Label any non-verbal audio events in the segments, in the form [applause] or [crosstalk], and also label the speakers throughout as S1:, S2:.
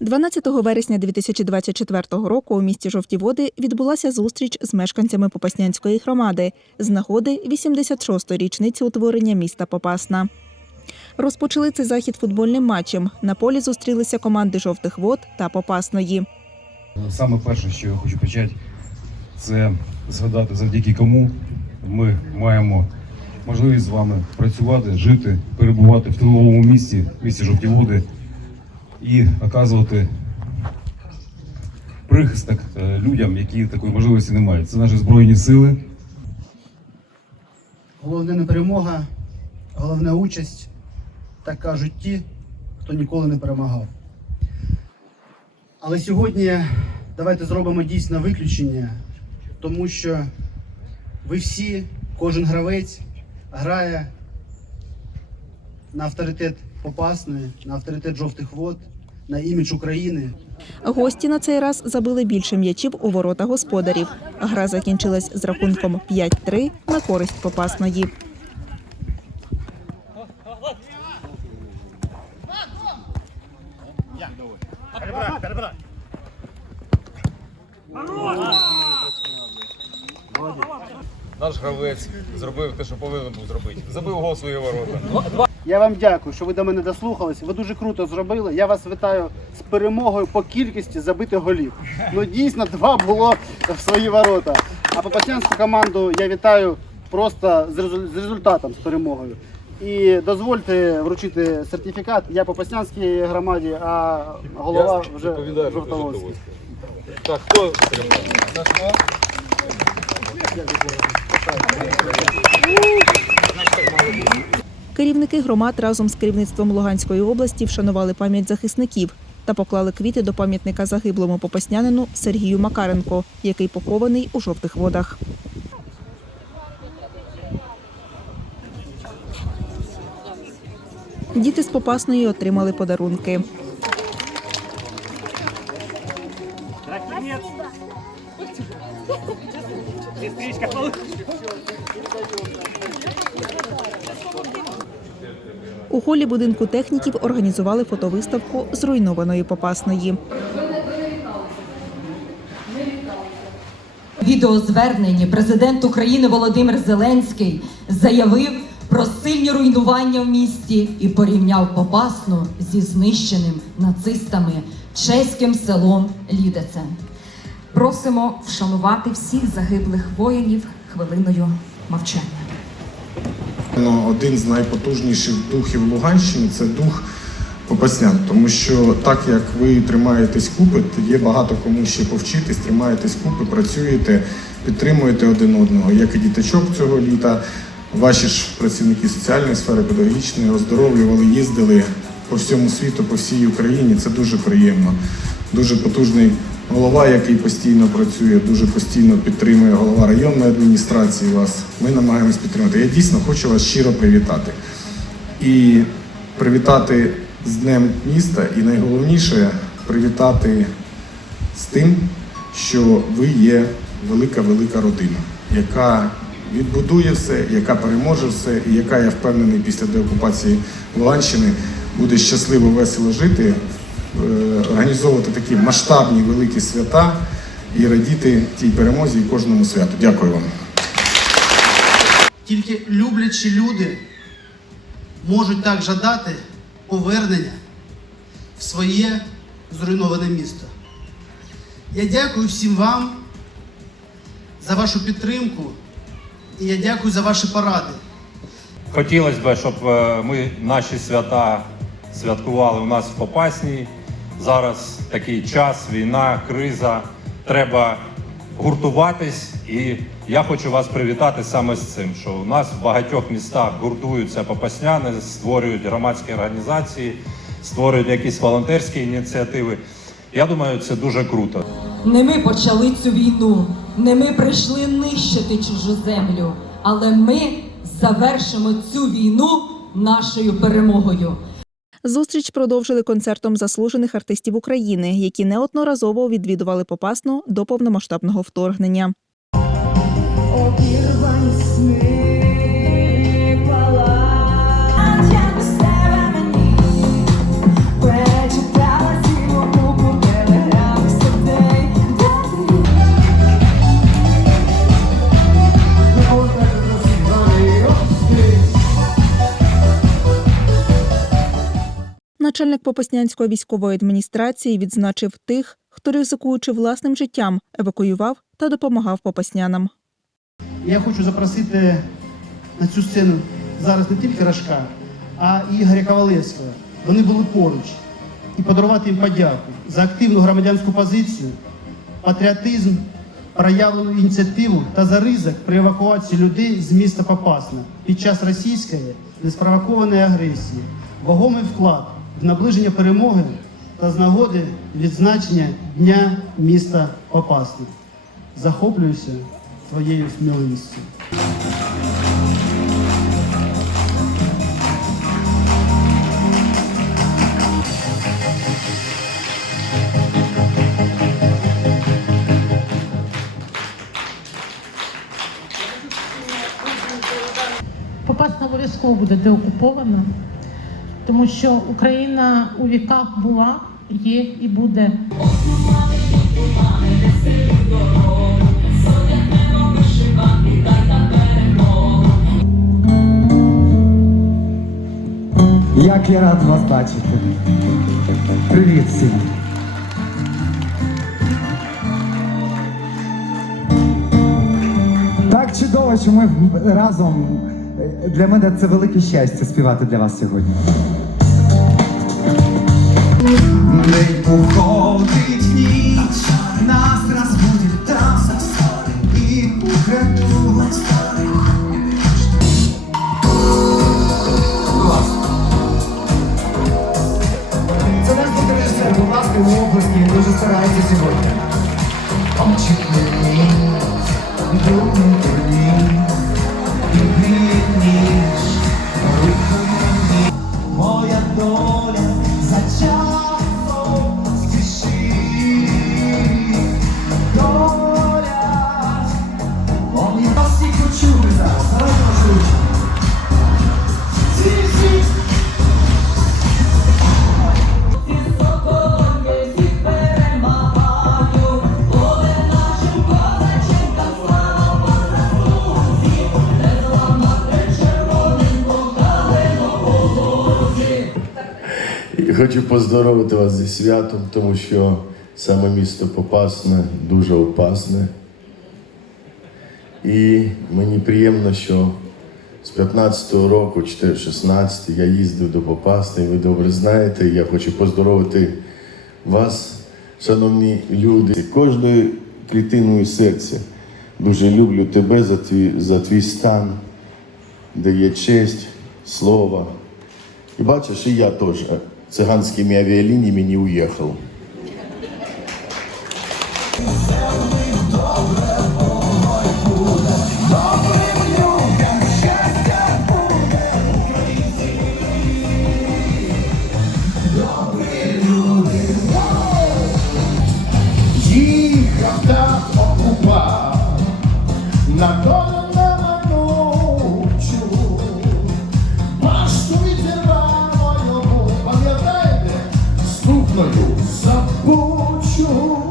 S1: 12 вересня 2024 року у місті Жовті Води відбулася зустріч з мешканцями Попаснянської громади з нагоди 86-ї річниці утворення міста Попасна. Розпочали цей захід футбольним матчем. На полі зустрілися команди жовтих вод та Попасної.
S2: Саме перше, що я хочу почати, це згадати, завдяки кому ми маємо можливість з вами працювати, жити, перебувати в тиловому місті, місті Жовті Води і оказувати прихисток е, людям, які такої можливості не мають. Це наші збройні сили.
S3: Головне не перемога, головне участь, так кажуть ті, хто ніколи не перемагав. Але сьогодні давайте зробимо дійсно виключення, тому що ви всі, кожен гравець грає на авторитет Попасної, на авторитет жовтих вод, на імідж України.
S1: Гості на цей раз забили більше м'ячів у ворота господарів. Гра закінчилась з рахунком 5-3 на користь Попасної.
S4: Наш гравець зробив те, що повинен був зробити. Забив гол свої ворота.
S3: Я вам дякую, що ви до мене дослухались. Ви дуже круто зробили. Я вас вітаю з перемогою по кількості забитих голів. Ну дійсно два було в свої ворота. А попаснянську команду я вітаю просто з резу- з результатом, з перемогою. І дозвольте вручити сертифікат. Я по Попаснянській громаді, а голова вже жовтоводський.
S4: Так, хто?
S1: Керівники громад разом з керівництвом Луганської області вшанували пам'ять захисників та поклали квіти до пам'ятника загиблому попаснянину Сергію Макаренко, який похований у жовтих водах. Діти з Попасної отримали подарунки. У холі будинку техніків організували фотовиставку зруйнованої Попасної.
S5: відеозверненні президент України Володимир Зеленський заявив про сильні руйнування в місті і порівняв Попасну зі знищеним нацистами чеським селом Лідецен.
S6: Просимо вшанувати всіх загиблих воїнів хвилиною мовчання.
S7: Ну, один з найпотужніших духів Луганщини це дух Попаснян, тому що так як ви тримаєтесь купи, є багато кому ще повчитись, тримаєтесь купи, працюєте, підтримуєте один одного, як і діточок цього літа. Ваші ж працівники соціальної сфери, педагогічної оздоровлювали, їздили по всьому світу, по всій Україні. Це дуже приємно. Дуже потужний голова, який постійно працює, дуже постійно підтримує голова районної адміністрації вас. Ми намагаємось підтримати. Я дійсно хочу вас щиро привітати. І привітати з Днем міста, і найголовніше привітати з тим, що ви є велика-велика родина, яка відбудує все, яка переможе все, і яка, я впевнений, після деокупації Луганщини буде щасливо, весело жити, організовувати такі масштабні великі свята і радіти тій перемозі і кожному святу. Дякую вам.
S3: Тільки люблячі люди можуть так жадати повернення в своє зруйноване місто. Я дякую всім вам за вашу підтримку і я дякую за ваші поради.
S4: Хотілося б, щоб е, ми наші свята святкували у нас в Попасній. Зараз такий час, війна, криза. Треба гуртуватись. І я хочу вас привітати саме з цим, що у нас в багатьох містах гуртуються попасняни, створюють громадські організації, створюють якісь волонтерські ініціативи. Я думаю, це дуже круто.
S5: Не ми почали цю війну, не ми прийшли нищити чужу землю, але ми завершимо цю війну нашою перемогою.
S1: Зустріч продовжили концертом заслужених артистів України, які неодноразово відвідували Попасну до повномасштабного вторгнення.
S8: Обірвані сни
S1: Начальник Попаснянської військової адміністрації відзначив тих, хто ризикуючи власним життям, евакуював та допомагав попаснянам.
S3: Я хочу запросити на цю сцену зараз не тільки Рашка, а і Ігоря Ковалевського. Вони були поруч. І подарувати їм подяку за активну громадянську позицію, патріотизм, проявлену ініціативу та за ризик при евакуації людей з міста Попасна під час російської неспровокованої агресії, вагомий вклад в наближення перемоги та з нагоди відзначення Дня міста Попасна. Захоплююся твоєю сміливістю.
S9: Попасна обов'язково буде деокупована, тому що Україна у віках була, є і буде.
S10: Як я рад вас бачити. Привіт всім. Так чудово, що ми разом. Для мене це велике щастя співати для вас сьогодні. Не уходить ніч, нас розбудить such a
S11: fool. Хочу поздоровити вас зі святом, тому що саме місто Попасне дуже опасне. І мені приємно, що з 15-го року, 4-16, я їздив до Попасної, ви добре знаєте. Я хочу поздоровити вас, шановні люди, кожною клітиною серця. Дуже люблю тебе за твій, за твій стан, де є честь, слово. И бачиш, и я тоже цыганскими авиалиниями не уехал.
S7: На голову стукною забучу.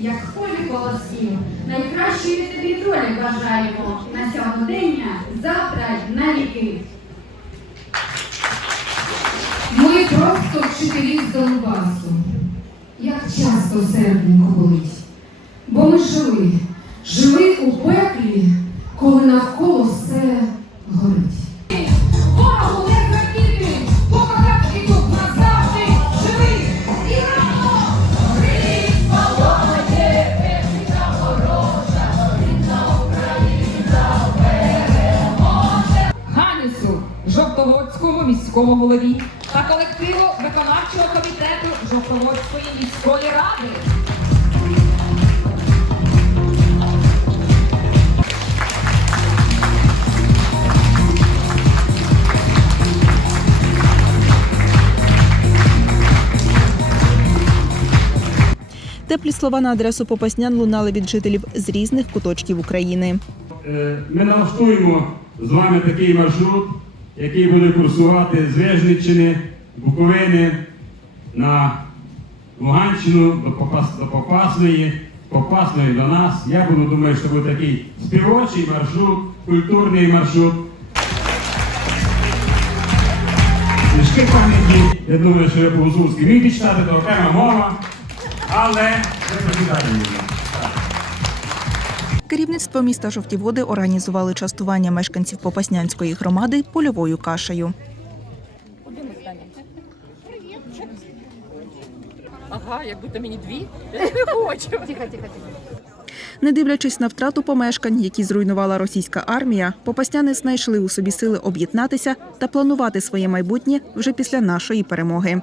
S12: як хвилі колосів, найкращої тобі долі бажаємо на сьогодення, завтра на віки. Ми просто вчителі з Донбасу. Як часто серденько
S6: голові та колективу виконавчого комітету Жовтоводської міської ради.
S1: Теплі слова на адресу попаснян лунали від жителів з різних куточків України.
S13: Е, Ми налаштуємо з вами такий маршрут, який буде курсувати з Вежниччини, Буковини на Луганщину до, Попас, до Попасної, Попасної до нас. Я буду думаю, що буде такий співочий маршрут, культурний маршрут. Книжки пам'ятні, я думаю, що я по-гуцульськи міг читати, то окрема мова, але це прочитання.
S1: Керівництво міста Жовті Води організували частування мешканців Попаснянської громади польовою кашею.
S6: Ага, як будто мені дві. Я не [laughs] хочу. Тихо, тихо, тихо.
S1: Не дивлячись на втрату помешкань, які зруйнувала російська армія, попасняни знайшли у собі сили об'єднатися та планувати своє майбутнє вже після нашої перемоги.